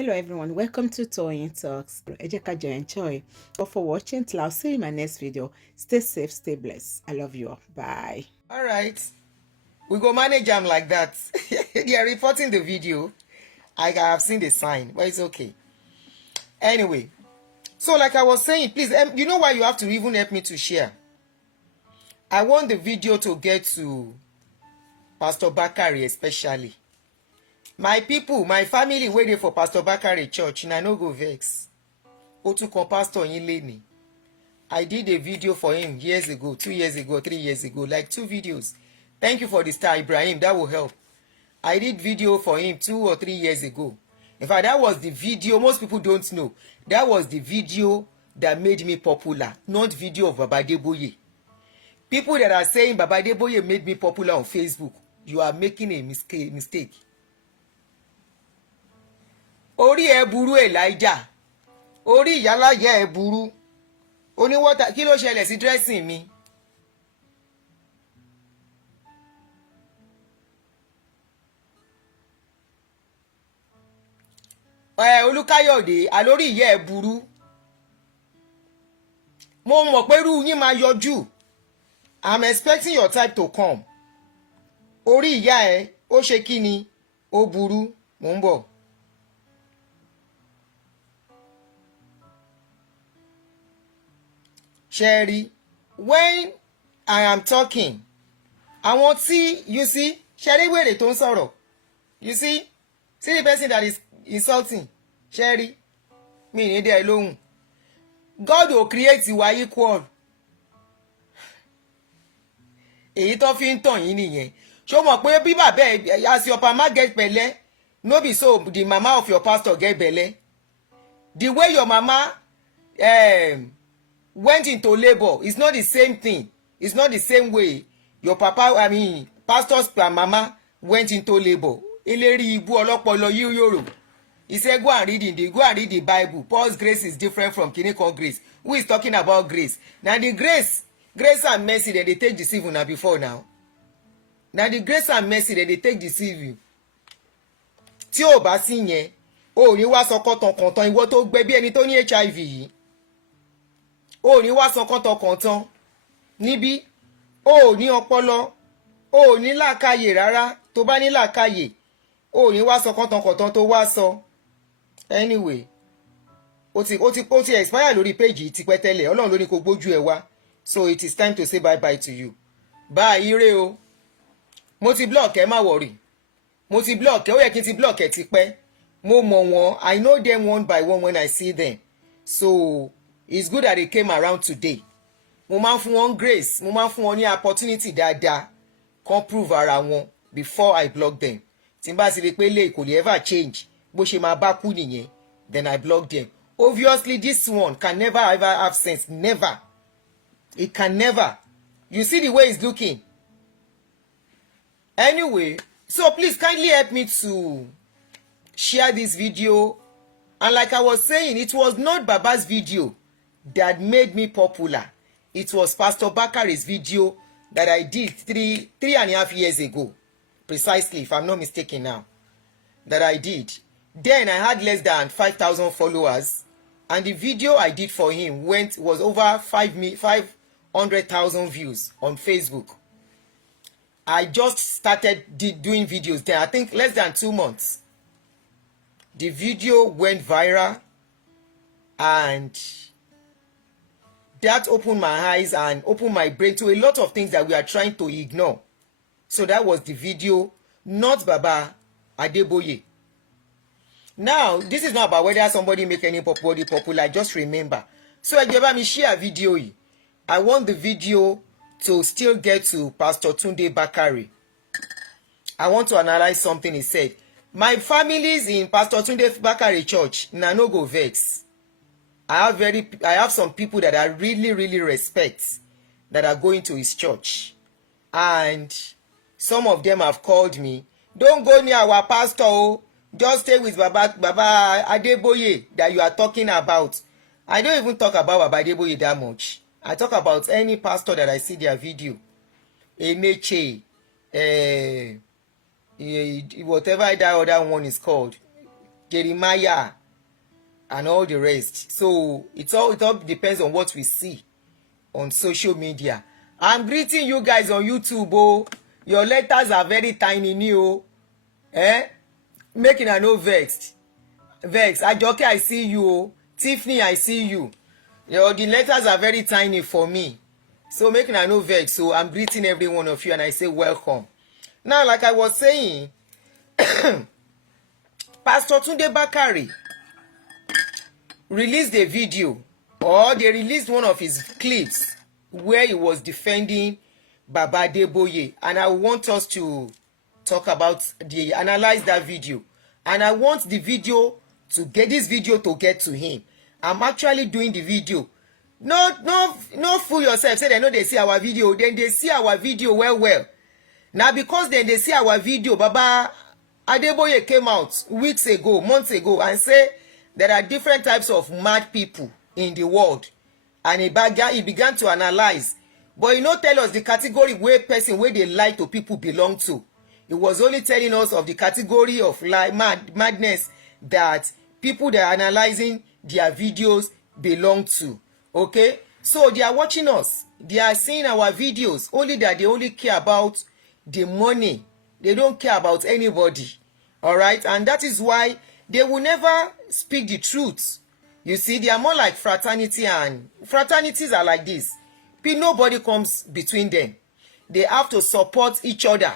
Hello everyone, welcome to Toyeen Talks. Ẹ jẹ́ ká jọ enjoy. But for watching till I'll see you in my next video. Stay safe, stay blessed. I love you all. Bye. All right. We go manage them like that. They are reporting the video. I have seen the sign, but it's okay. Anyway, so like I was saying, please, you know why you have to even help me to share? I want the video to get to Pastor Bakari especially. My people, my family waiting for Pastor Bakari church, and I no go vex. Otu pastor yin leni. I did a video for him years ago, 2 years ago, 3 years ago, like 2 videos. Thank you for the star, Ibrahim. That will help. I did video for him 2 or 3 years ago. In fact, that was the video. Most people don't know. That was the video that made me popular, not video of Baba Adeboye. People that are saying Baba Adeboye made me popular on Facebook, you are making a mistake. Orí ẹ burú Elijah. Orí ìyálàyà ẹ burú. Oníwọ́ta kí ló ṣẹlẹ̀ sí dressing mi? Olúkáyọ̀dé àlórí ìyá ẹ burú. Mo mọ̀ pé irú yín máa yọjú. I'm expecting your type to come. Orí ìyá ẹ ó ṣe kí ni? Ó burú. Mo ń bọ̀. Sherry, when I am talking, I want see, you see, Sherry wèrè tó ń sọ̀rọ̀. You see the person that is insulting. Sherry, mi ní dé lóhùn. God will create ìwà equal. Èyí tó fi ń tàn yín nìyẹn. Ṣó mọ̀ pé bí bàbá ẹ̀ as your mama get belle, no be so the mama of your pastor get belle. The way your mama went into labor is not the same thing. It's not the same way your pastor's mama went into labor. Eléri ibu ọlọ́pọlọ yíyòrò. He said go and read the Bible. Paul's grace is different from Kiniko grace. Who is talking about grace? Now the grace and mercy that they take deceive you now before now. Now the grace and mercy that they take deceive you. Tí o bá sí yẹn, o ní wá sọ kọ́tàn-kọ̀tàn ìwọ tó gbẹ bí ẹni tó ní HIV yìí. O ní wá sọ kọ́tàn-kọ̀tàn níbí. O ní ọpọlọ. O ní làákàyè rárá. Tó bá ní làákàyè. O ní wá sọ kọ́tàn-kọ̀tàn tó wá sọ. Anyway, ó ti expire lórí page yìí tipẹ́ tẹ́lẹ̀. Ọlọ́run ló ní kó gbójú ẹ wá. So it is time to say bye bye to you. Bye ire o. Mo ti block ẹ má worry. Mo ti block ẹ, ó yẹ kí n ti block ẹ tipẹ́. Mo mọ̀ wọ́n. I know them one by one when I see them. So it's good that they came around today. Mo máa ń fún wọn grace. Mo máa ń fún wọn ní opportunity dáadáa. Kan prove ara wọn before I block them. Tí n bá sì rí pé lè kò lè ever change. Bó ṣe máa bá kú nìyẹn. Then I block them. Obviously this one can never ever have sense. Never. It can never. You see the way it's looking. Anyway, so please kindly help me to share this video. And like I was saying, it was not Baba's video that made me popular. It was Pastor Bakari's video that I did three and a half years ago. Precisely, if I'm not mistaken now. That I did. Then I had less than 5,000 followers. And the video I did for him was over 500,000 views on Facebook. I just started doing videos there. I think less than 2 months. The video went viral. And that opened my eyes and opened my brain to a lot of things that we are trying to ignore. So that was the video, not Baba Adeboye. Now, this is not about whether somebody make anybody popular. Just remember. So I give me share video. I want the video to still get to Pastor Tunde Bakari. I want to analyze something he said. My family is in Pastor Tunde Bakari church. Na no go vex. I have some people that I really respect that are going to his church. And some of them have called me. Don't go near our pastor. Oh. Just stay with Baba Adeboye that you are talking about. I don't even talk about Baba Adeboye that much. I talk about any pastor that I see their video. Emeche, whatever that other one is called. Jeremiah, and all the rest. So it all depends on what we see on social media. I'm greeting you guys on YouTube. Oh, your letters are very tiny new. Making a no vexed. Ajoke, I see you. Tiffany, I see you. The letters are very tiny for me. So making a no vex. So I'm greeting every one of you and I say welcome. Now, like I was saying, Pastor Tunde Bakari released a video, or they released one of his clips where he was defending Baba Adeboye, and I want us to talk about analyze that video, and I want the video to get to him. I'm actually doing the video. No fool yourself. Say they know they see our video, then they see our video well. Now because then they see our video, Baba Adeboye came out weeks ago, months ago, and say there are different types of mad people in the world, and he began to analyze. But he not tell us the category where person where they lie to people belong to. He was only telling us of the category of madness that people that are analyzing their videos belong to. Okay, so they are watching us, they are seeing our videos, only that they only care about the money. They don't care about anybody. All right, and that is why they will never speak the truth. You see, they are more like fraternity, and fraternities are like this. Nobody comes between them. They have to support each other.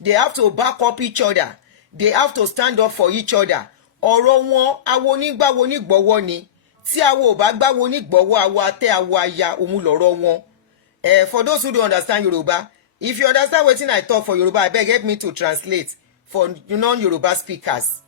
They have to back up each other. They have to stand up for each other. Ọ̀rọ̀ wọn awo nígbà wo ní gbọ́wọ́ ni. Tí awo ò bá gbà wo ní gbọ́wọ́ awo atẹ́ awo aya òun lọ̀rọ̀ wọn. For those who don't understand Yoruba, if you understand wetin I talk for Yoruba, abeg help me to translate for non-Yoruba speakers.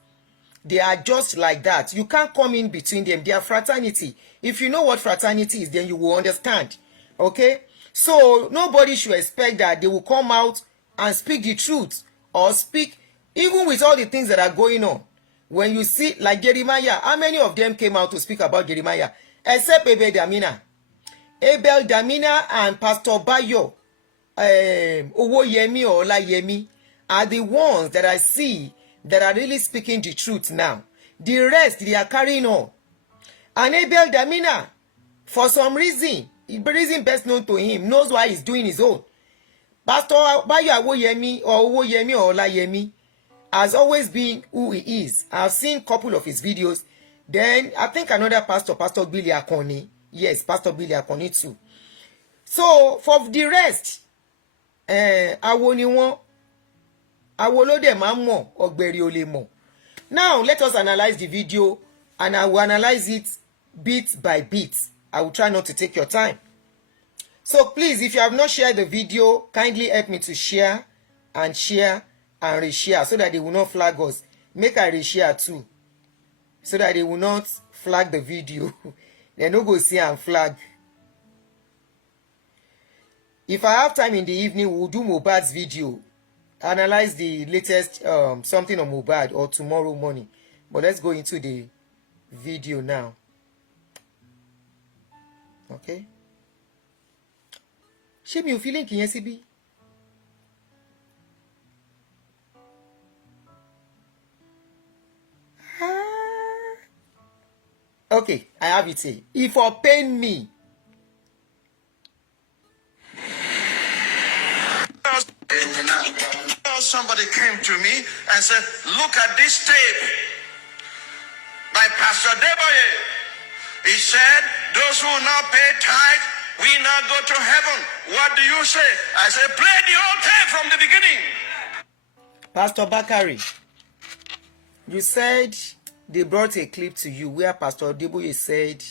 They are just like that. You can't come in between them. They are fraternity. If you know what fraternity is, then you will understand. Okay? So nobody should expect that they will come out and speak the truth, or speak even with all the things that are going on. When you see like Jeremiah, how many of them came out to speak about Jeremiah? Except Abel Damina and Pastor Bayo, Owoyemi or Olayemi are the ones that I see that are really speaking the truth now. The rest, they are carrying on. And Abel Damina, for some reason, the reason best known to him, knows why he's doing his own. Pastor Bayo Owoyemi or Olayemi has always been who he is. I've seen a couple of his videos. Then I think another pastor, Pastor Billy Akoni. Yes, Pastor Billy Akoni too. So for the rest, awo ni wọ́n, awo ló dẹ̀ máa ń mọ̀, ọ̀gbẹ̀rì ò lè mọ̀. Now let us analyze the video, and I will analyze it bit by bit. I will try not to take your time. So please, if you have not shared the video, kindly help me to share and reshare so that they will not flag us. Make I reshare too, so that they will not flag the video. They no go see and flag. If I have time in the evening, we'll do Mohbad's video, analyze the latest something on Mohbad, or tomorrow morning. But let's go into the video now. Okay. Ṣé mi ò fi link yẹn síbí? Okay, I have it here. If for pain me. Somebody came to me and said, look at this tape by Pastor Adeboye. He said, those who now pay tithe, we now go to heaven. What do you say? I said, play the whole tape from the beginning. Pastor Bakari, you said they brought a clip to you where Pastor Adeboye said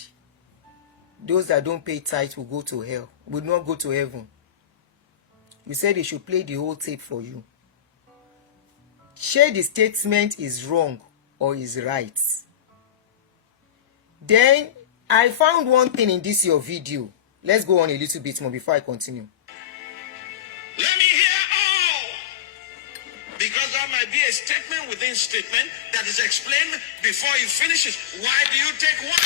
those that don't pay tithe will go to hell, will not go to heaven. You said they should play the whole tape for you. Share the statement is wrong or is right. Then I found one thing in this your video. Let's go on a little bit more before I continue. Let me hear all. Because there might be a statement within statement that is explained before you finish it. Why do you take one?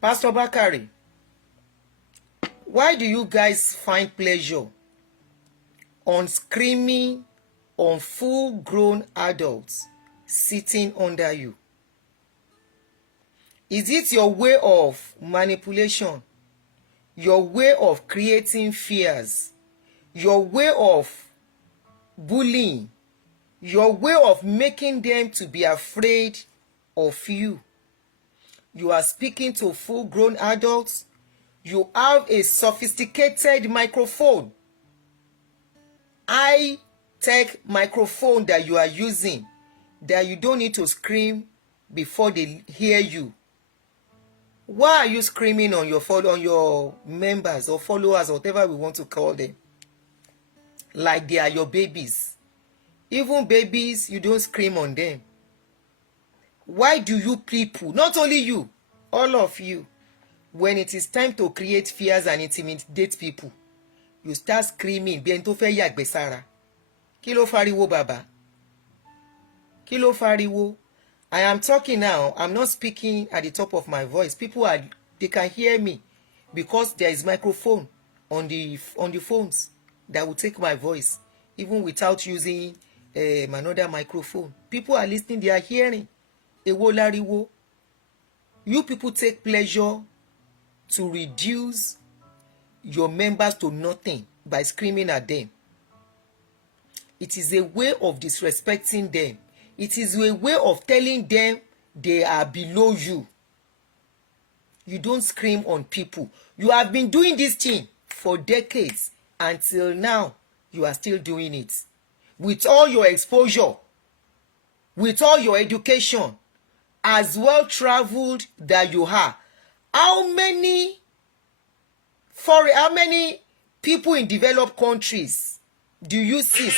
Pastor Bakari, why do you guys find pleasure on screaming on full-grown adults sitting under you? Is it your way of manipulation, your way of creating fears, your way of bullying, your way of making them to be afraid of you? You are speaking to full-grown adults. You have a sophisticated microphone, high-tech microphone that you are using, that you don't need to scream before they hear you. Why are you screaming on your members or followers, or whatever we want to call them, like they are your babies? Even babies, you don't scream on them. Why do you people, not only you, all of you, when it is time to create fears and intimidate people, you start screaming bí ẹni tó fẹ́ yàgbẹ́ sára? Kí ló fariwo bàbá? Kí ló fariwo? I am talking now. I'm not speaking at the top of my voice. They can hear me because there is microphone on the phones that will take my voice even without using another microphone. People are listening, they are hearing. Èwo láriwo. You people take pleasure to reduce your members to nothing by screaming at them. It is a way of disrespecting them. It is a way of telling them they are below you. You don't scream on people. You have been doing this thing for decades. Until now, you are still doing it. With all your exposure, with all your education, as well traveled that you are, how many people in developed countries do you see?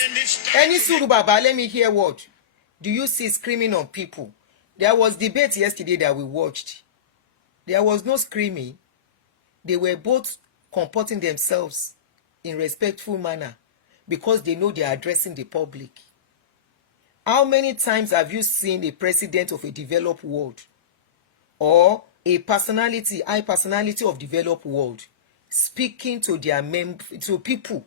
Any suru baba, let me hear what. Do you see screaming on people? There was debate yesterday that we watched. There was no screaming. They were both comporting themselves in respectful manner because they know they are addressing the public. How many times have you seen a president of a developed world or a high personality of developed world speaking to to people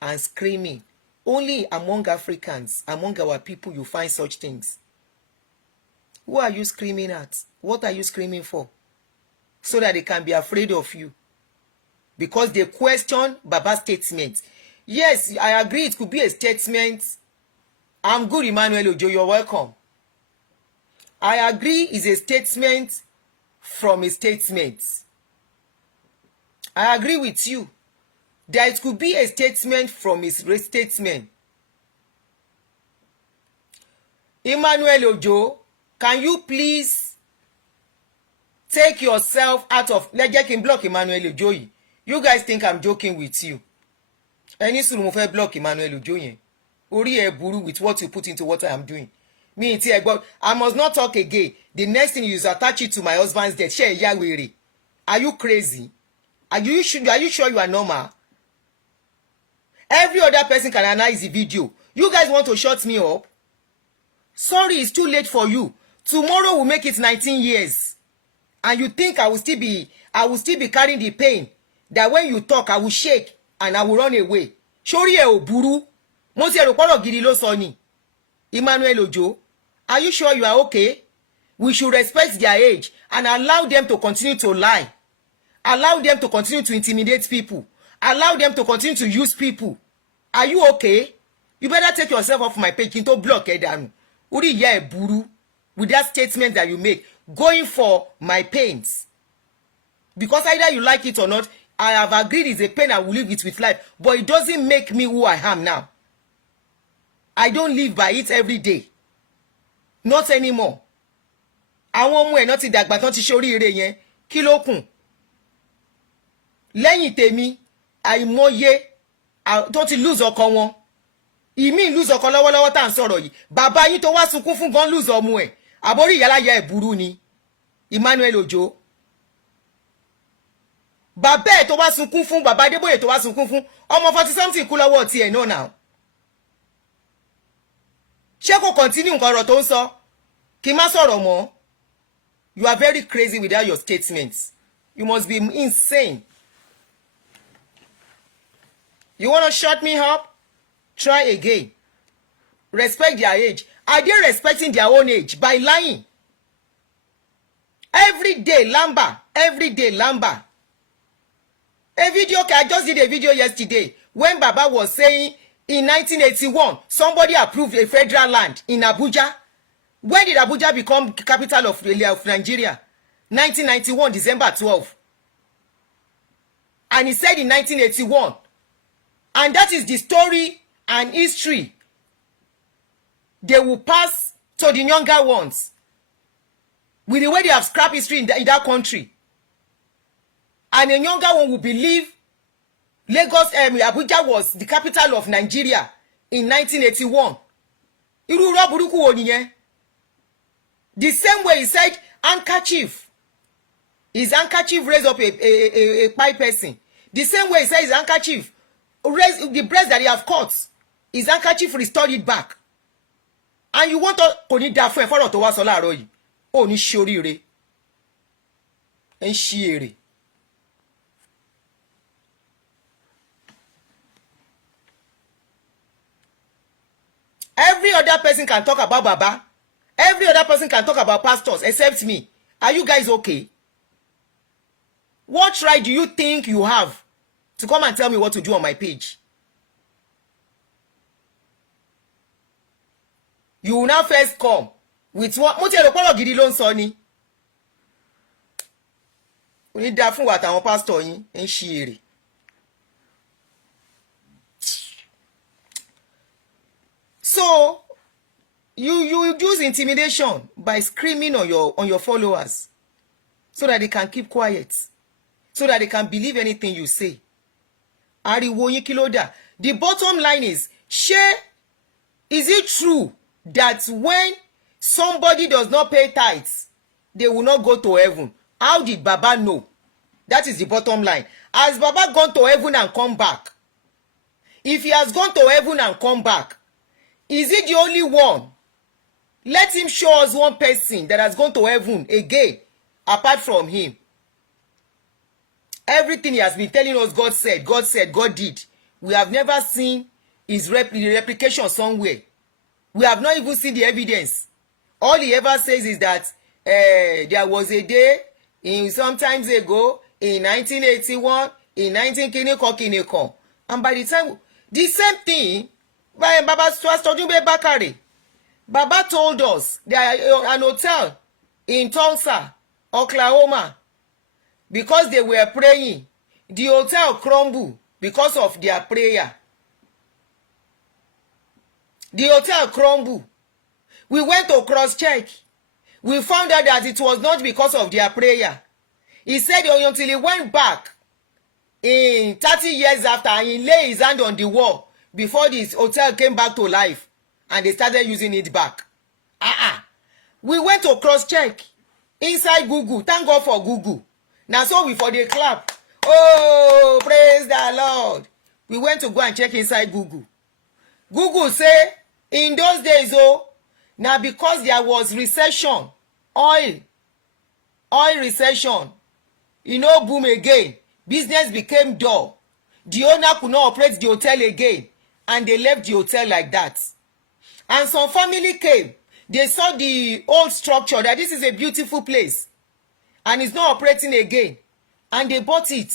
and screaming? Only among Africans, among our people, you find such things. Who are you screaming at? What are you screaming for? So that they can be afraid of you. Because they question Baba's statement. Yes, I agree it could be a statement. I'm good, Emmanuel Ojo, you're welcome. I agree it's a statement from a statement. I agree with you that it could be a statement from his statement. Emmanuel Ojo, can you please take yourself out of... Let's get block Emmanuel Ojo. You guys think I'm joking with you? Any sùúrù mo fẹ́ block Emmanuel Ojo yẹn. Orí ẹ burú with what you put into what I am doing. Me ti ẹ gbọ́, I must not talk again. The next thing is attach it to my husband's death. Ṣé ẹ yá wèrè? Are you crazy? Are you sure you are normal? Every other person can analyze the video. You guys want to shut me up? Sorry, it's too late for you. Tomorrow will make it 19 years. And you think I will still be carrying the pain? That when you talk, I will shake and I will run away. Sori ẹ ò burú. Mo ti ẹ rò pọ́rọ̀ gidi ló sọ ni. Emmanuel Ojo, are you sure you are okay? We should respect their age and allow them to continue to lie. Allow them to continue to intimidate people. Allow them to continue to use people. Are you okay? You better take yourself off my page into block Edanu. Uri ye buru with that statement that you make, going for my pains. Because either you like it or not, I have agreed it's a pain, I will live it with life. But it doesn't make me who I am now. I don't live by it every day. Not anymore. Àwọn ọmọ ẹ̀ náà ti dàgbà tán ti ṣe oríire yẹn. Kí ló kù? Lẹ́yìn tèmi, àìmọye tó ti lose ọkọ wọn. Ìmí lose ọkọ lọ́wọ́lọ́wọ́ tá à ń sọ̀rọ̀ yìí. Bàbá yín tó wá sunkún fún gan lose ọmọ ẹ̀. Àbórí ìyáláyà ẹ̀ burú ni. Emmanuel Ojo. Bàbá ẹ̀ tó wá sunkún fún, bàbá Adébóyè tó wá sunkún fún, ọmọ 40 something kú lọ́wọ́ tiẹ̀ náà now. Ṣé kò continue nǹkan ọ̀rọ̀ tó ń sọ? Kí má sọ̀rọ̀ mọ́. You are very crazy without your statements. You must be insane. You want to shut me up? Try again. Respect their age. Are they respecting their own age by lying? Every day, Lamba. Every day, Lamba. A video, I just did a video yesterday when Baba was saying in 1981, somebody approved a federal land in Abuja. When did Abuja become capital of Nigeria? 1991, December 12. And he said in 1981. And that is the story and history they will pass to the younger ones. With the way they have scrap history in that country. And a younger one will believe Lagos, Abuja was the capital of Nigeria in 1981. The same way he said handkerchief. His handkerchief raised up a pie person. The same way he said his handkerchief raised the breast that he have cut. His handkerchief restored it back. And you want to koni da fún ẹ fọ́rọ̀ tó wá sọ láàárọ̀ yìí. Ó ní ṣoríire. Ẹ ń ṣí èrè. Every other person can talk about Baba. Every other person can talk about pastors except me. Are you guys okay? What right do you think you have to come and tell me what to do on my page? You will now first come with what? Mo ti ro poro gidi ló ń sọ ni. Ó ní dá fún wa tàwọn pastor yín ń ṣí èrè. So you use intimidation by screaming on your followers so that they can keep quiet, so that they can believe anything you say. Ariwo yín kí ló dà? The bottom line is it true that when somebody does not pay tithes, they will not go to heaven? How did Baba know? That is the bottom line. Has Baba gone to heaven and come back? If he has gone to heaven and come back, is he the only one? Let him show us one person that has gone to heaven again, apart from him. Everything he has been telling us, God said, God did. We have never seen his replication somewhere. We have not even seen the evidence. All he ever says is that there was a day sometimes ago in 1981, in 19 kiniko. And by the time, the same thing, by Baba Swastodunbe Bakare, Baba told us there is an hotel in Tulsa, Oklahoma, because they were praying. The hotel crumbled because of their prayer. The hotel crumbled. We went to cross-check. We found out that it was not because of their prayer. He said until he went back in 30 years after and he laid his hand on the wall before this hotel came back to life and they started using it back. We went to cross-check inside Google. Thank God for Google. Now so we for the clap. Oh, praise the Lord. We went to go and check inside Google. Google say in those days, now because there was recession, oil recession, boom again, business became dull. The owner could not operate the hotel again, and they left the hotel like that. And some family came. They saw the old structure, that this is a beautiful place, and it's not operating again. And they bought it,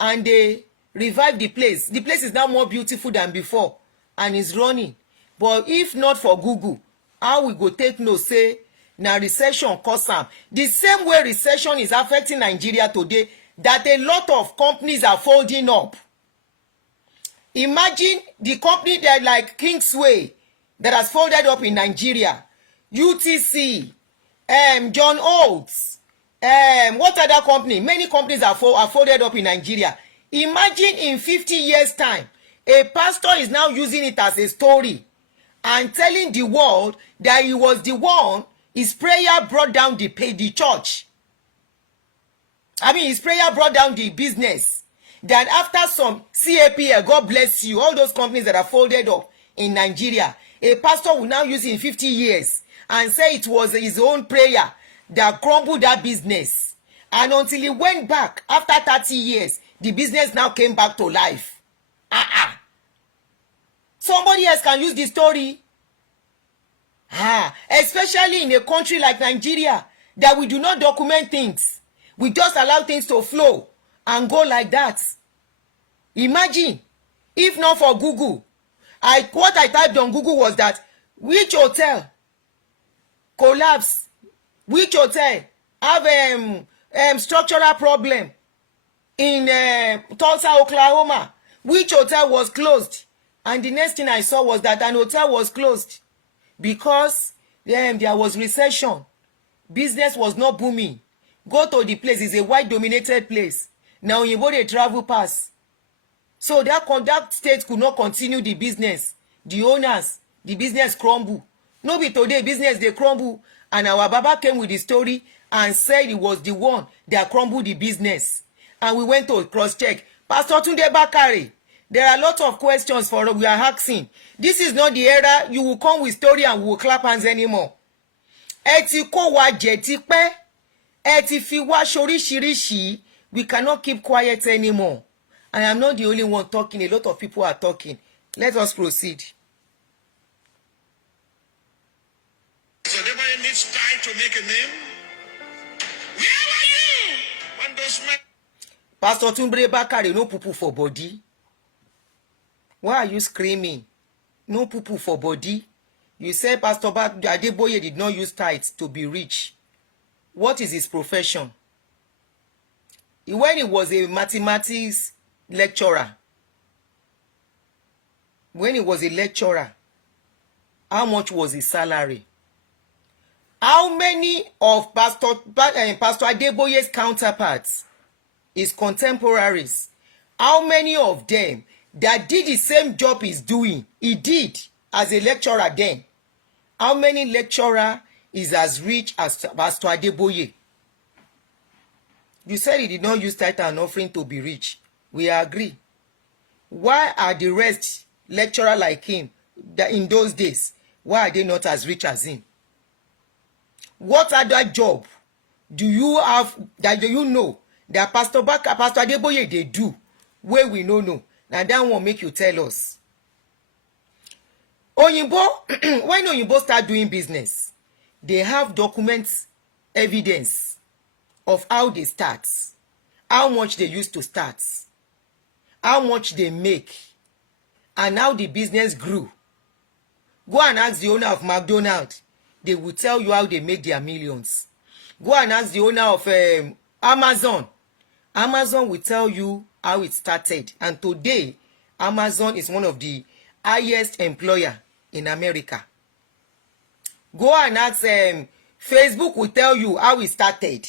and they revived the place. The place is now more beautiful than before, and is running. But if not for Google, how we go take no say na recession cause am? The same way recession is affecting Nigeria today, that a lot of companies are folding up. Imagine the company that like Kingsway that has folded up in Nigeria, UTC, John Oates, what other company? Many companies are folded up in Nigeria. Imagine in 50 years time, a pastor is now using it as a story and telling the world that he was the one, his prayer brought down the church. His prayer brought down the business. That after some CAPL, God bless you, all those companies that are folded up in Nigeria, a pastor will now use it in 50 years and say it was his own prayer that crumbled that business. And until he went back, after 30 years, the business now came back to life. Somebody else can use the story. Especially in a country like Nigeria, that we do not document things. We just allow things to flow and go like that. Imagine, if not for Google, what I typed on Google was that which hotel collapse, which hotel have structural problem in Tulsa, Oklahoma, which hotel was closed. And the next thing I saw was that an hotel was closed because there was recession. Business was not booming. Go to the place, it's a white dominated place. Now you go dey travel pass. So that state could not continue the business. The owners, the business crumble. No be today business dey crumble. And our Baba came with the story and said it was the one that crumbled the business. And we went to cross-check. Pastor Tunde Bakare, there are a lot of questions for we are asking. This is not the era you will come with story and we will clap hands anymore. Ẹ ti kó wa jẹ ti pẹ́. Ẹ ti fi wá ṣoríṣiríṣi. We cannot keep quiet anymore. I am not the only one talking. A lot of people are talking. Let us proceed. So everybody needs time to make a name. Where were you when those men? Pastor Tunde Bakare, no poo-poo for body. Why are you screaming? No poo-poo for body. You said Pastor Adeboye did not use tithes to be rich. What is his profession? When he was a mathematics lecturer, how much was his salary? How many of Pastor Adeboye's counterparts, his contemporaries, how many of them that did the same job he's doing, he did as a lecturer then? How many lecturer is as rich as Pastor Adeboye? You said he did not use tithe and offering to be rich. We agree. Why are the rest lecturer like him that in those days, why are they not as rich as him? What other job do you have that you know that Pastor Adeboye they do where we no know? Now that won't make you tell us. Oyinbo, when Oyinbo start doing business, they have documents, evidence of how they start, how much they used to start, how much they make, and how the business grew. Go and ask the owner of McDonald's. They will tell you how they make their millions. Go and ask the owner of Amazon. Amazon will tell you how it started. And today, Amazon is one of the highest employer in America. Go and ask Facebook will tell you how it started.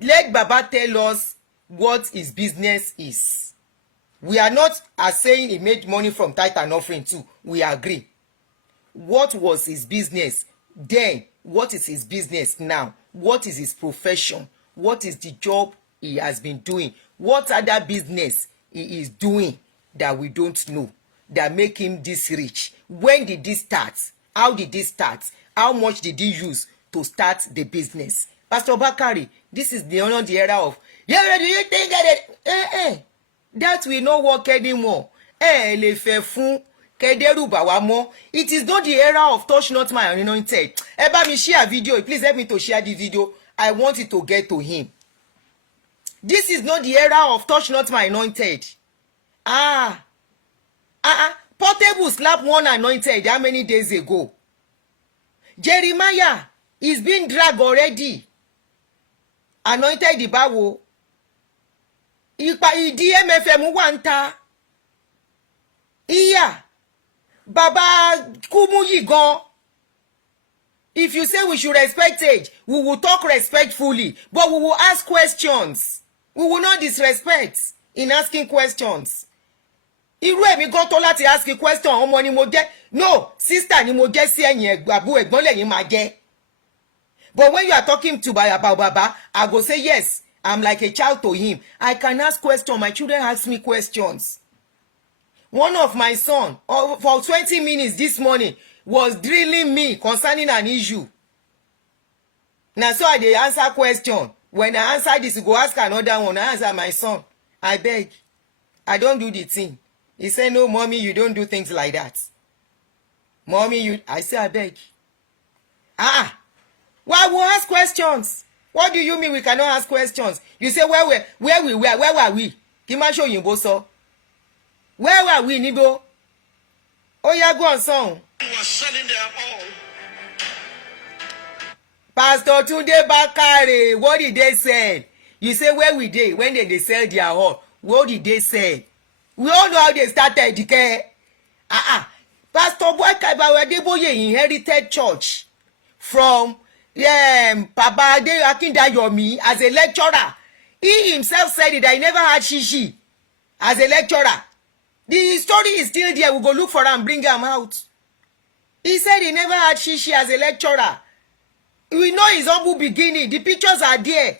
Let Baba tell us what his business is. We are not as saying he made money from tithe and offering too. We agree. What was his business then? What is his business now? What is his profession? What is the job he has been doing? What other business he is doing that we don't know that make him this rich? When did this start? How did this start? How much did he use to start the business? Pastor Bakare, this is the era of, yeah, do you think that that will not work anymore? Le fe fun kederu ba wa mo. It is not the era of touch not my anointed. Eba mi share video. Please help me to share the video. I want it to get to him. This is not the era of touch not my anointed. Portable slap one anointed how many days ago? Jeremiah is being dragged already. Anointed ìbáwo. Ipa ìdí MFM wà ń ta. Iya. Baba Kumuyi gan. If you say we should respect age, we will talk respectfully, but we will ask questions. We will not disrespect in asking questions. Irú èmi gan tó láti ask a question ọmọ ni mo jẹ́. No, sister ni mo jẹ́ sí ẹ̀yin àbú ẹ̀gbọ́n lẹ́yìn máa jẹ́. But when you are talking to about Baba, I go say yes. I'm like a child to him. I can ask questions. My children ask me questions. One of my son, for 20 minutes this morning, was drilling me concerning an issue. Now, so I dey answer question. When I answer this, you go ask another one. I answer my son. I beg. I don't do the thing. He said, no, mommy, you don't do things like that. Mommy, you... I say, I beg. Well, we'll ask questions. What do you mean we cannot ask questions? You say, where were we? Kimasho Yimbo so. Where were we, Nibo? Oh, yeah, go on, song. You are selling their all. Pastor Tunde Bakare, what did they say? You say, where we they? When did they sell their all? What did they say? We all know how they started, okay? Pastor Boyka Adeboye inherited church from Papa Akindayomi as a lecturer. He himself said it, that he never had shishi as a lecturer. The story is still there. We'll go look for him, bring him out. He said he never had shishi as a lecturer. We know his humble beginning. The pictures are there.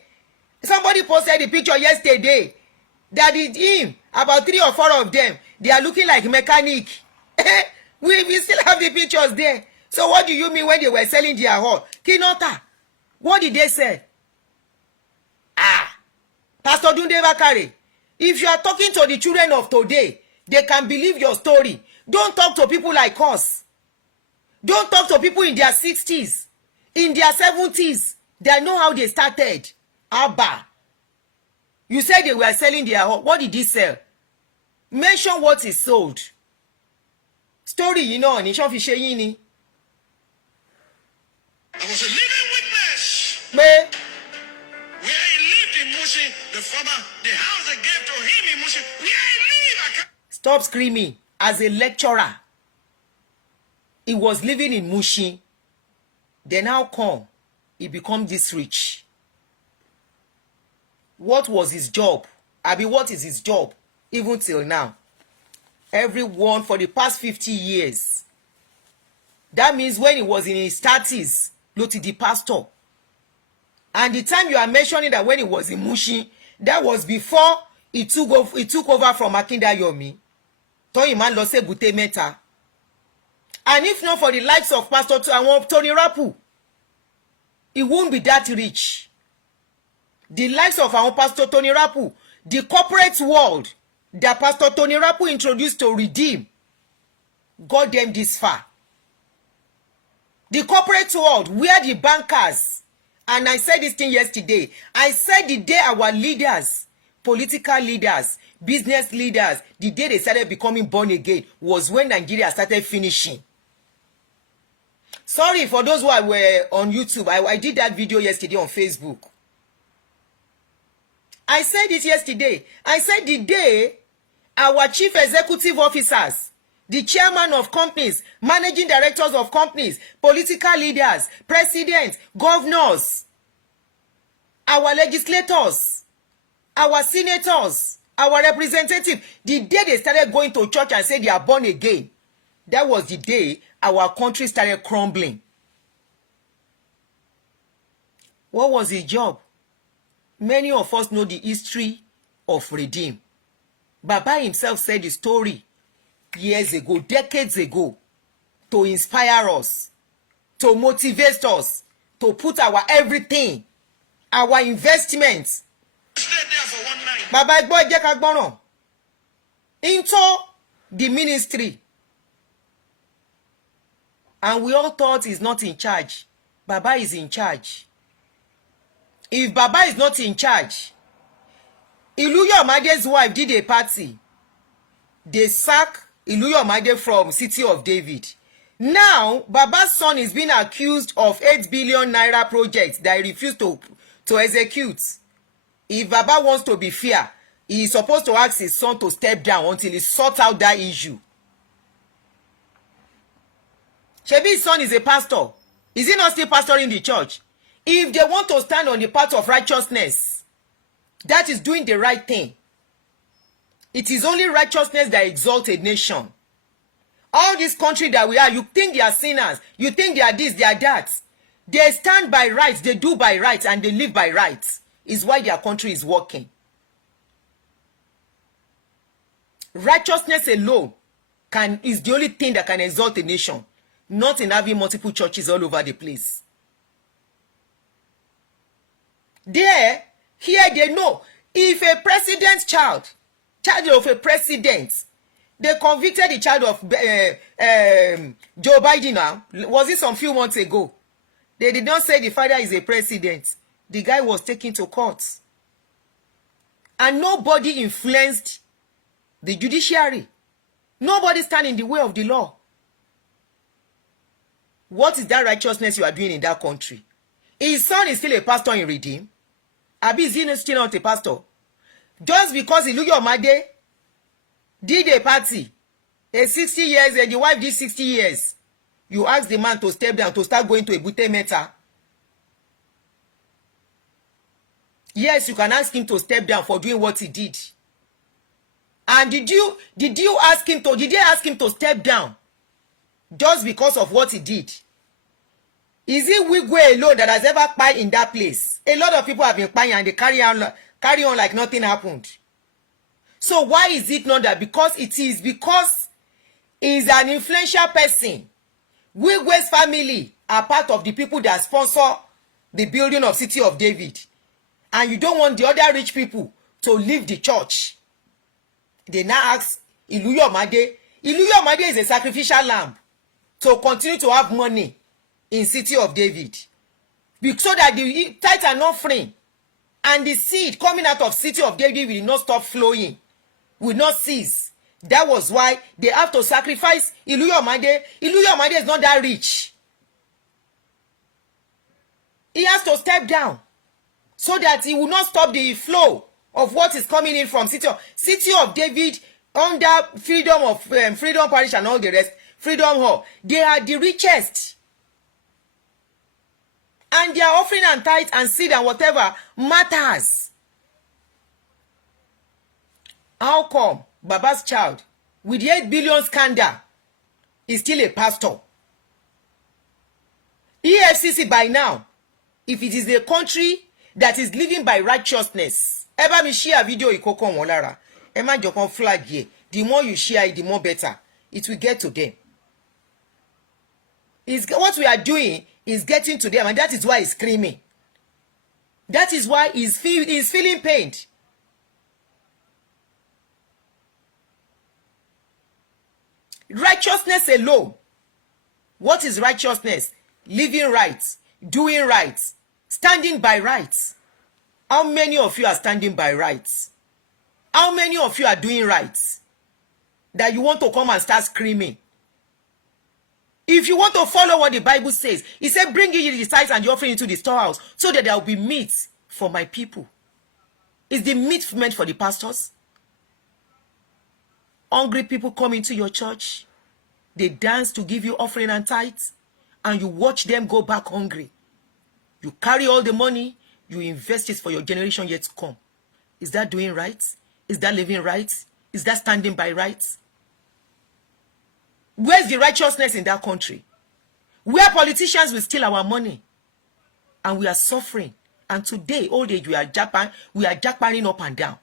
Somebody posted the picture yesterday. That is him. About 3 or 4 of them. They are looking like mechanic. we still have the pictures there. So what do you mean when they were selling their hall? Kinota. What did they say? Pastor Tunde Bakare. If you are talking to the children of today, they can believe your story. Don't talk to people like us. Don't talk to people in their 60s, in their 70s. They know how they started. Abba. You said they were selling their home. What did he sell? Mention what is sold. Story, you know, ni shon fi se yin ni. I was a living witness. Where he lived in Mushi, the house they gave to him in Mushi, where he lived. I can't... Stop screaming. As a lecturer, he was living in Mushi. Then how come he become this rich? What was his job? What is his job? Even till now. Everyone for the past 50 years. That means when he was in his 30s, Loti the pastor. And the time you are mentioning that when he was in Mushi, that was before he took over from Akindayomi. Tony man lo se bute meta. And if not for the likes of Pastor Tony Rapu, he won't be that rich. The likes of our Pastor Tony Rapu, the corporate world that Pastor Tony Rapu introduced to redeem, got them this far. The corporate world, where the bankers, and I said this thing yesterday, I said the day our leaders, political leaders, business leaders, the day they started becoming born again was when Nigeria started finishing. Sorry for those who were on YouTube. I did that video yesterday on Facebook. I said it yesterday. I said the day our chief executive officers, the chairman of companies, managing directors of companies, political leaders, presidents, governors, our legislators, our senators, our representatives, the day they started going to church and said they are born again, that was the day our country started crumbling. What was his job? Many of us know the history of Redeem. Baba himself said the story years ago, decades ago, to inspire us, to motivate us, to put our everything, our investments. Stayed there for one night. Baba Igbo jẹ́ ká gbọ́ràn into the ministry. And we all thought he's not in charge. Baba is in charge. If Baba is not in charge, Iluyomade's wife did a party. They sacked Iluyomade from City of David. Now, Baba's son is being accused of 8 billion naira projects that he refused to execute. If Baba wants to be fair, he is supposed to ask his son to step down until he sorts out that issue. Shebi's son is a pastor. Is he not still pastoring the church? If they want to stand on the path of righteousness, that is doing the right thing. It is only righteousness that exalts a nation. All this country that we are, you think they are sinners. You think they are this, they are that. They stand by rights, they do by rights, and they live by rights. Is why their country is working. Righteousness alone is the only thing that can exalt a nation. Not in having multiple churches all over the place. Here they know if a president's child of a president, They convicted the child of Joe Biden now. Was it some few months ago? They did not say the father is a president. The guy was taken to court. And nobody influenced the judiciary. Nobody stand in the way of the law. What is that righteousness you are doing in that country? His son is still a pastor in Redeem. Abi is he still not a pastor? Just because Iluyi Omade did a party, a 60 years, and the wife did 60 years, you ask the man to step down, to start going to a Ebute Meta. Yes, you can ask him to step down for doing what he did. And did you ask him to step down just because of what he did? Is it Wigwe alone that has ever spied in that place? A lot of people have been spying and they carry on like nothing happened. So why is it not that? Because he's an influential person. Wigwe's family are part of the people that sponsor the building of City of David. And you don't want the other rich people to leave the church. They now ask Iluyi Omade. Iluyi Omade is a sacrificial lamb to continue to have money in City of David, so that the tithe and offering and the seed coming out of City of David will not stop flowing, will not cease. That was why they have to sacrifice Iluyi Omade. Iluyi Omade is not that rich. He has to step down so that he will not stop the flow of what is coming in from City of David under Freedom Parish and all the rest, Freedom Hall. They are the richest. And their offering and tithe and seed and whatever matters. How come Baba's child with the 8 billion scandal is still a pastor? EFCC by now, if it is a country that is living by righteousness, ever me share video ikoko won lara, e ma jokon flag here. The more you share it, the more better it will get to them. What we are doing is getting to them, and that is why he's screaming. That is why he's feeling pain. Righteousness alone. What is righteousness? Living right, doing right, standing by rights. How many of you are standing by rights? How many of you are doing rights? That you want to come and start screaming? If you want to follow what the Bible says, it said, bring ye the tithes and the offering into the storehouse, so that there will be meat for my people. Is the meat meant for the pastors? Hungry people come into your church, they dance to give you offering and tithes, and you watch them go back hungry. You carry all the money, you invest it for your generation yet to come. Is that doing right? Is that living right? Is that standing by rights? Where's the righteousness in that country? Where politicians will steal our money and we are suffering. And today, old age, we are jackparing up and down.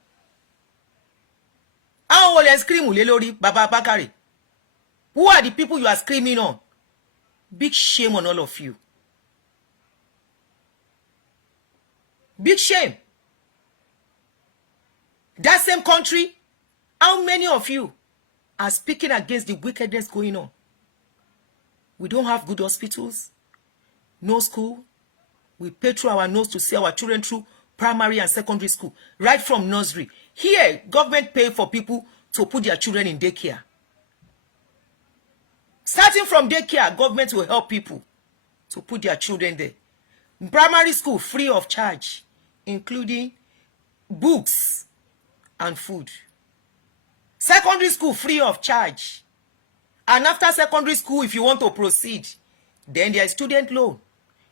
How will scream Lelori, Baba Bakari? Who are the people you are screaming on? Big shame on all of you. Big shame. That same country, how many of you are speaking against the wickedness going on? We don't have good hospitals, no school. We pay through our nose to see our children through primary and secondary school, right from nursery. Here, government pay for people to put their children in daycare. Starting from daycare, government will help people to put their children there. Primary school, free of charge, including books and food. Secondary school, free of charge. And after secondary school, if you want to proceed, then there is student loan.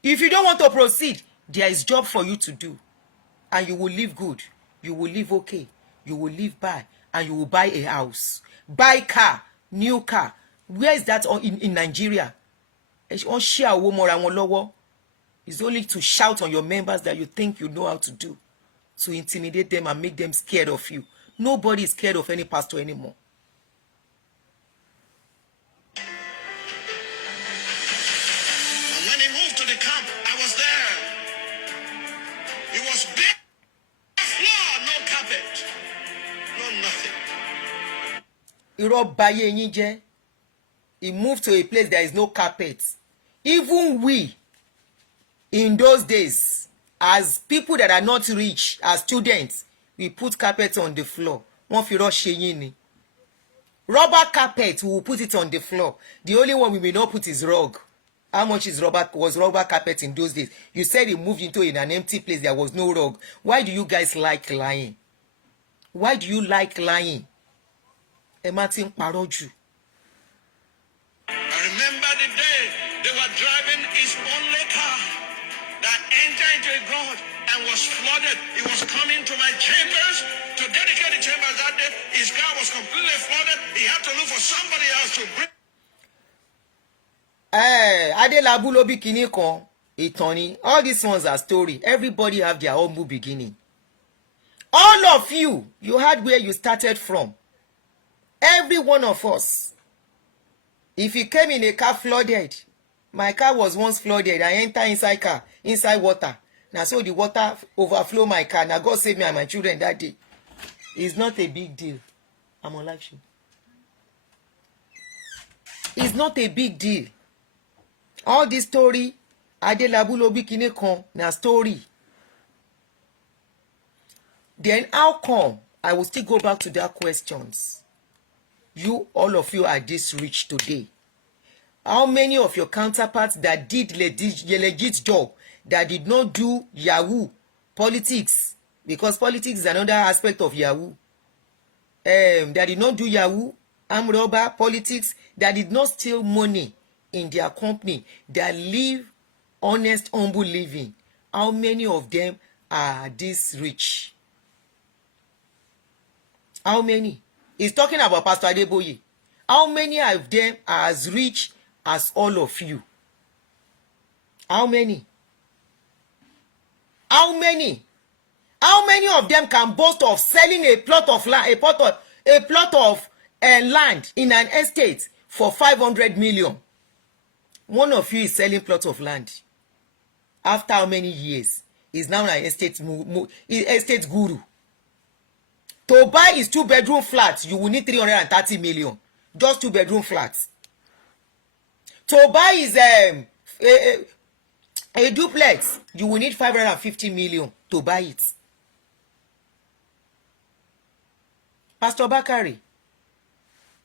If you don't want to proceed, there is job for you to do. And you will live good. You will live okay. You will live by. And you will buy a house. Buy car. New car. Where is that in Nigeria? It's only to shout on your members that you think you know how to do. To intimidate them and make them scared of you. Nobody is scared of any pastor anymore. And when he moved to the camp, I was there. It was big floor, no carpet, no nothing. Irọ́ bayé yín jẹ́. He moved to a place there is no carpet. Even we, in those days, as people that are not rich, as students, we put carpet on the floor. Wọ́n fi irọ́ ṣe yín ni. Rubber carpet, we will put it on the floor. The only one we may not put is rug. How much was rubber carpet in those days? You said it moved into an empty place. There was no rug. Why do you guys like lying? Why do you like lying? Ẹ má ti ń parọ́ jù. I remember the day they were driving his only car that entered into a God and was flooded. He was coming to my chambers to dedicate the chambers that day. His car was completely flooded. He had to look for somebody else to bring. Adelabu ló bí kinní kan, ìtàn ni. All these ones are story. Everybody have their humble beginning. All of you, you had where you started from. Every one of us. If you came in a car flooded, my car was once flooded. I enter inside water. Now so the water overflow my car. Now God save me and my children that day. It's not a big deal. I'm on live show. It's not a big deal. All this story, Adelabu ló bí kinní kan, na story. Then how come I will still go back to that questions? You, all of you are this rich today. How many of your counterparts that did legit job, that did not do Yahoo politics, because politics is another aspect of Yahoo, that did not do Yahoo, armed robber, politics, that did not steal money in their company, that live honest, humble living? How many of them are this rich? How many? He's talking about Pastor Adeboye. How many of them are as rich as all of you? How many? How many? How many of them can boast of selling a plot of land, a plot of land in an estate for 500 million? One of you is selling plot of land. After how many years? Is now an estate guru. To buy his 2-bedroom flat, you will need 330 million. Just 2-bedroom flats. To buy his a duplex, you will need 550 million to buy it. Pastor Bakari,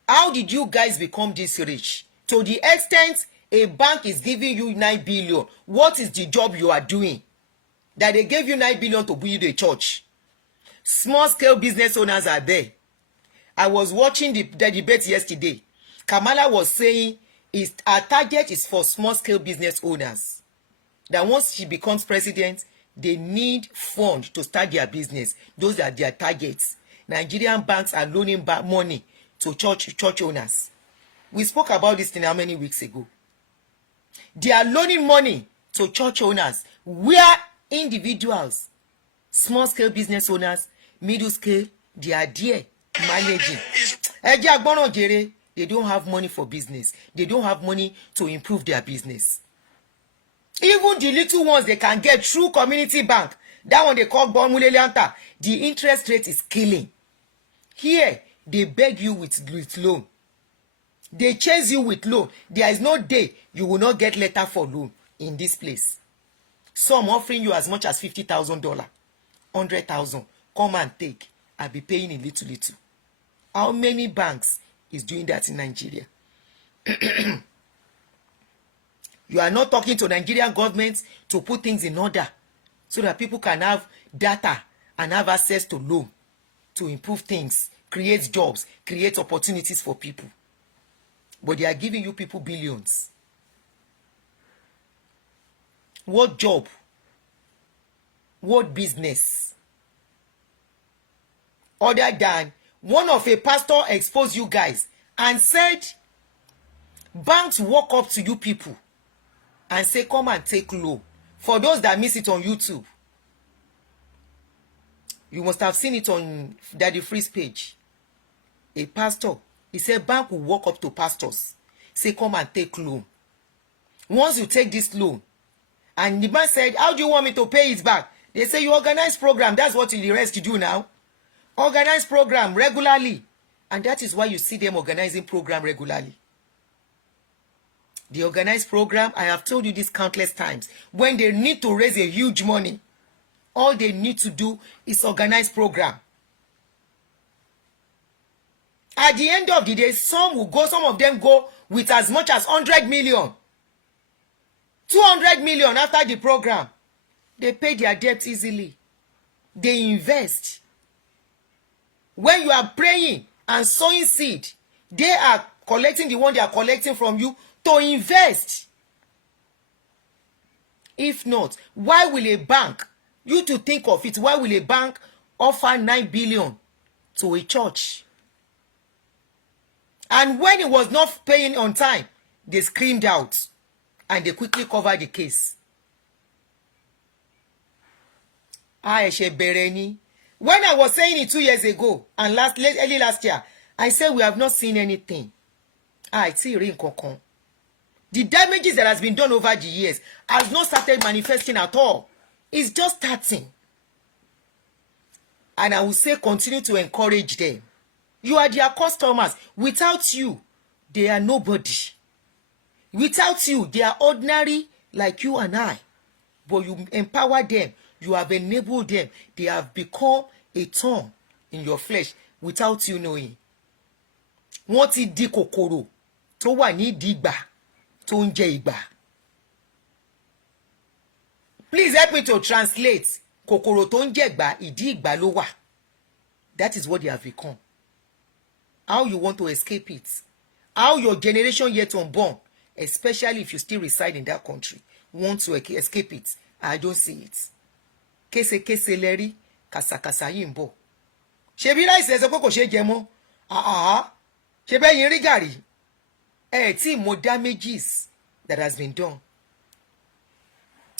how did you guys become this rich? To the extent a bank is giving you 9 billion, what is the job you are doing? That they gave you 9 billion to build a church. Small scale business owners are there. I was watching the debate yesterday. Kamala was saying our target is for small scale business owners. That once she becomes president, they need funds to start their business. Those are their targets. Nigerian banks are loaning back money to church owners. We spoke about this thing how many weeks ago. They are loaning money to church owners, where individuals, small scale business owners, middle scale, they are there managing. They don't have money for business. They don't have money to improve their business. Even the little ones they can get through community bank, that one they call Bonmulelianta, the interest rate is killing. Here, they beg you with loan. They chase you with loan. There is no day you will not get letter for loan in this place. Some offering you as much as $50,000, 100,000. Come and take. I'll be paying a little. How many banks is doing that in Nigeria? You are not talking to Nigerian government to put things in order so that people can have data and have access to loan to improve things, create jobs, create opportunities for people. But they are giving you people billions. What job? What business? Other than one of a pastor exposed you guys and said, banks walk up to you people and say, come and take loan. For those that miss it on YouTube, you must have seen it on Daddy Free's page. A pastor, he said, bank will walk up to pastors, say, come and take loan. Once you take this loan, and the man said, how do you want me to pay it back? They say, you organize program. That's what the rest you do now. Organize program regularly. And that is why you see them organizing program regularly. They organize program. I have told you this countless times. When they need to raise a huge money, all they need to do is organize program. At the end of the day, some of them go with as much as 100 million, 200 million after the program. They pay their debt easily. They invest. When you are praying and sowing seed, they are collecting the one they are collecting from you to invest. If not, why will a bank, you to think of it, why will a bank offer 9 billion to a church? And when it was not paying on time, they screamed out and they quickly covered the case. When I was saying it 2 years ago and early last year, I said we have not seen anything. The damages that has been done over the years has not started manifesting at all. It's just starting. And I will say continue to encourage them. You are their customers. Without you, they are nobody. Without you, they are ordinary like you and I. But you empower them. You have enabled them. They have become a thorn in your flesh without you knowing. Wọ́n ti di kòkòrò tó wà ní ìdí ìgbà tó ń jẹ ìgbà. Please help me to translate. Kòkòrò tó ń jẹ ìgbà, ìdí ìgbà ló wà. That is what they have become. How you want to escape it? How your generation yet unborn, especially if you still reside in that country, want to escape it? I don't see it. Kése lẹ́rí, kàsàkàsà yìí ń bọ̀. Ṣebí láìsí ẹsẹ̀ pé kò ṣe jẹ mọ́. Ṣé bẹ́ẹ̀ yín rí gàrí? Tí mo damages that has been done.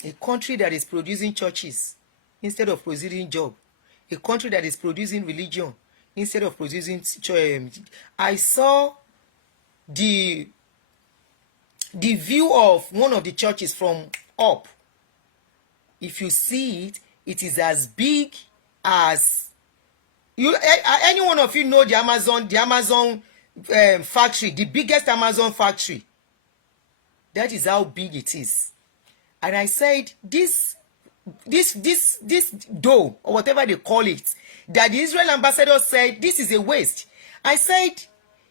A country that is producing churches instead of producing job. A country that is producing religion instead of producing I saw the view of one of the churches from up. If you see it, it is as big as you. Any one of you know the Amazon factory, the biggest Amazon factory. That is how big it is. And I said, this dough, or whatever they call it, that the Israel ambassador said, this is a waste. I said,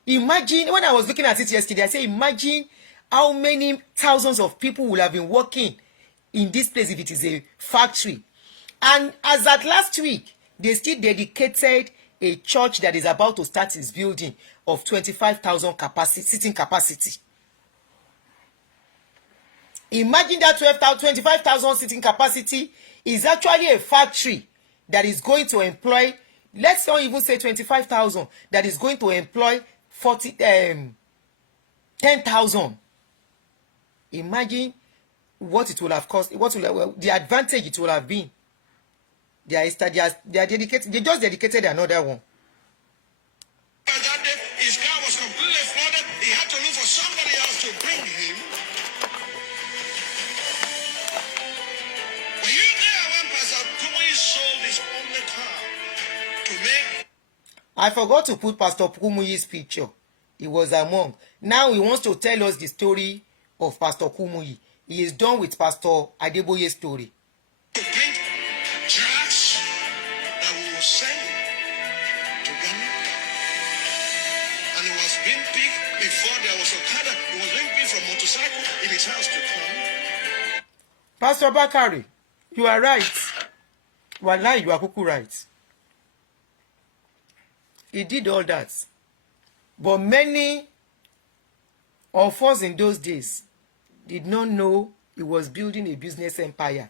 imagine, when I was looking at it yesterday, I said, imagine how many thousands of people will have been working in this place if it is a factory. And as at last week, they still dedicated a church that is about to start its building of 25,000 seating capacity. Imagine that 25,000 seating capacity is actually a factory that is going to employ, let's not even say 25,000, that is going to employ 10,000. Imagine what it will have cost, the advantage it will have been. They are dedicated. They just dedicated another one. That day, his car was completely flooded. He had to look for somebody else to bring him. Were you there when Pastor Kumuyi sold his only car to make? I forgot to put Pastor Kumuyi's picture. He was among. Now he wants to tell us the story of Pastor Kumuyi. He is done with Pastor Adeboye's story. To bring drugs that we will send to Ghana. And it was being picked before there was a car. It was being picked from motorcycle in his house to come. Pastor Bakari, you are right. Wallahi, you are kuku right. He did all that. But many of us in those days did not know he was building a business empire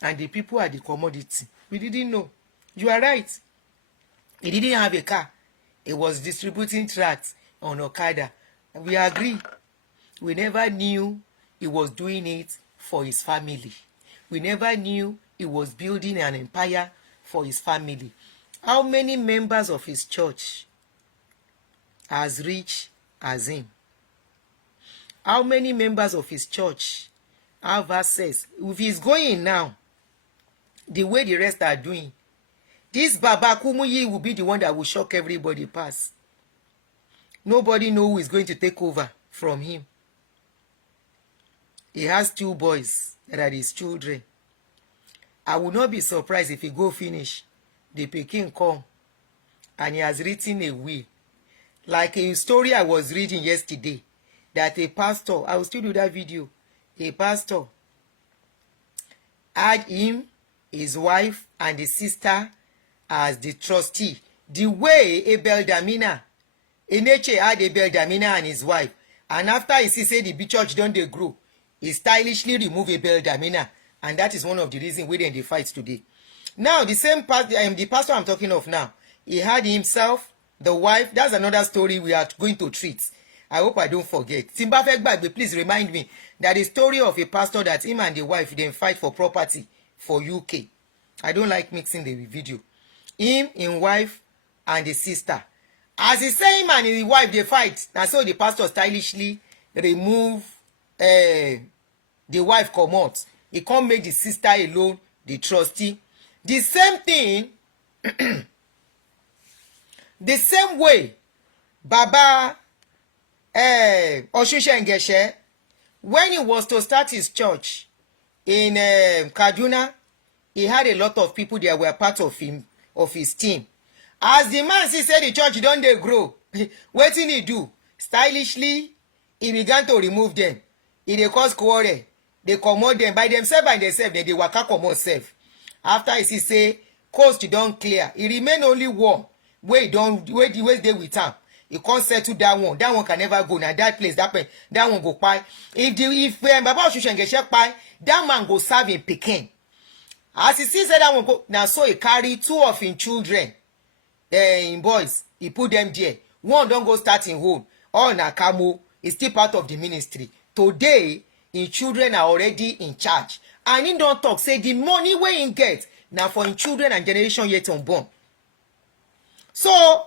and the people are the commodity. We didn't know. You are right. He didn't have a car. He was distributing tracts on Okada. And we agree. We never knew he was doing it for his family. We never knew he was building an empire for his family. How many members of his church as rich as him? How many members of his church have access? If he's going now, the way the rest are doing, this Baba Kumuyi will be the one that will shock everybody past. Nobody knows who is going to take over from him. He has 2 boys that are his children. I will not be surprised if he go finish. The pikin come and he has written a will. Like a story I was reading yesterday, that a pastor, I will still do that video, a pastor had him, his wife, and his sister as the trustee. The way Abel Damina, Eneche had Abel Damina and his wife, and after he see say the church don dey grow, he stylishly remove Abel Damina, and that is one of the reasons why they fight today. Now, the same the pastor I'm talking of now, he had himself, the wife. That's another story we are going to treat. I hope I don't forget. Simbafek, please remind me that the story of a pastor that him and the wife then fight for property for UK. I don't like mixing the video. Him, his wife, and the sister. As he say him and his wife they fight, and so the pastor stylishly remove the wife come out. He can't make the sister alone the trustee. The same thing, the same way, Baba Oshushengeshe, when he was to start his church in Kaduna, he had a lot of people that were part of him, of his team. As the man said the church don't they grow, what did he do? Stylishly, he began to remove them. He dey cause quarrel. They comot them by themselves and themselves. Then they waka comot self. After he say coast don't clear, he remain only one. Where the dey with am. He can't settle that one. That one can never go. Now that place, that one go pie. If Baba Oshushengeshe pie, that man go serve in Pekin. As he sees that one go, now so he carry 2 of his children, in boys. He put them there. One don't go start in home. All na Kamo is still part of the ministry. Today, his children are already in charge. And he don't talk. Say the money where he get now for his children and generation yet unborn. So,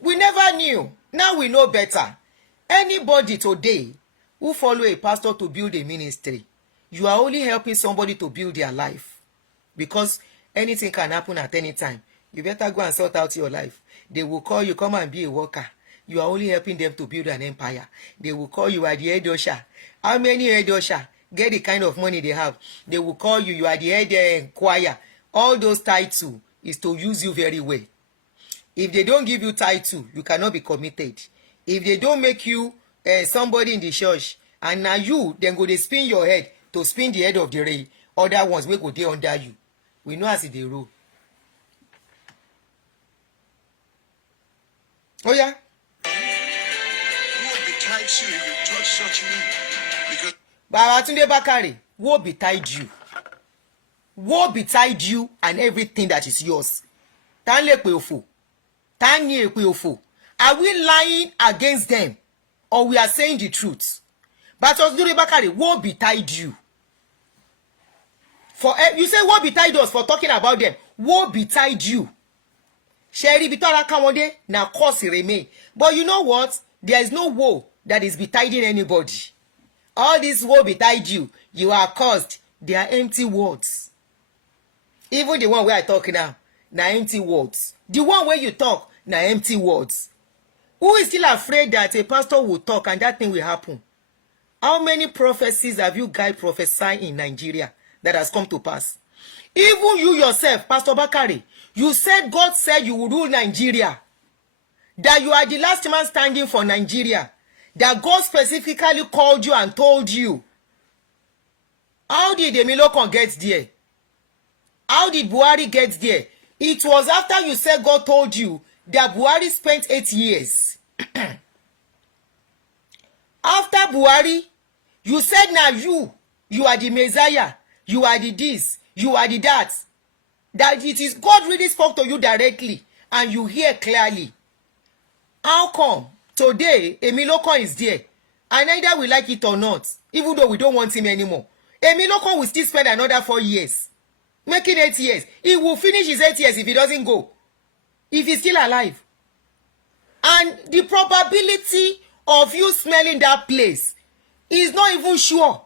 we never knew. Now we know better. Anybody today who follow a pastor to build a ministry, you are only helping somebody to build their life. Because anything can happen at any time. You better go and sort out your life. They will call you, come and be a worker. You are only helping them to build an empire. They will call you at the head usher. How many head usher get the kind of money they have? They will call you, you are the head choir. All those titles is to use you very well. If they don't give you title, you cannot be committed. If they don't make you somebody in the church, and now you, then go they spin your head to spin the head of the ray. Other ones will go there under you. We know as they rule. Oh yeah. Who will betide you if you touch such me? Because Babatunde Bakare, woe betide you. Woe betide you and everything that is yours. Are we lying against them or we are saying the truth? But Babatunde Bakare, woe betide you. For you say woe betide us for talking about them. Woe betide you. Sherry Bitora Kamode na cause remain. But you know what? There is no woe that is betiding anybody. All this woe betide you. You are cursed. They are empty words. Even the one where I talk now, na empty words. The one where you talk, na empty words. Who is still afraid that a pastor will talk and that thing will happen? How many prophecies have you guys prophesied in Nigeria that has come to pass? Even you yourself, Pastor Bakare, you said God said you will rule Nigeria. That you are the last man standing for Nigeria. That God specifically called you and told you. How did Emilokon get there? How did Buhari get there? It was after you said God told you that Buhari spent 8 years. After Buhari, you said now you are the Messiah. You are the this. You are the that. That it is God really spoke to you directly and you hear clearly. How come today Emilokon is there and either we like it or not, even though we don't want him anymore, Emilokon will still spend another 4 years, making 8 years. He will finish his 8 years if he doesn't go, if he's still alive. And the probability of you smelling that place is not even sure.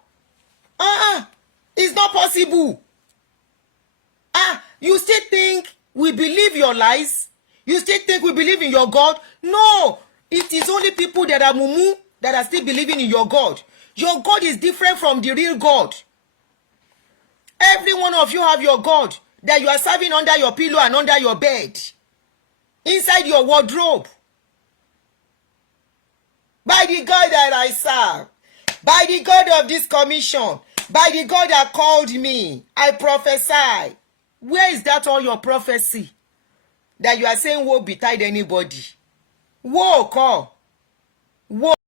It's not possible. You still think we believe your lies? You still think we believe in your God? No. It is only people that are mumu that are still believing in your God. Your God is different from the real God. Every one of you have your God that you are serving under your pillow and under your bed, inside your wardrobe. By the God that I serve, by the God of this commission, by the God that called me, I prophesy. Where is that all your prophecy? That you are saying woe betide anybody? Woe call. Woe.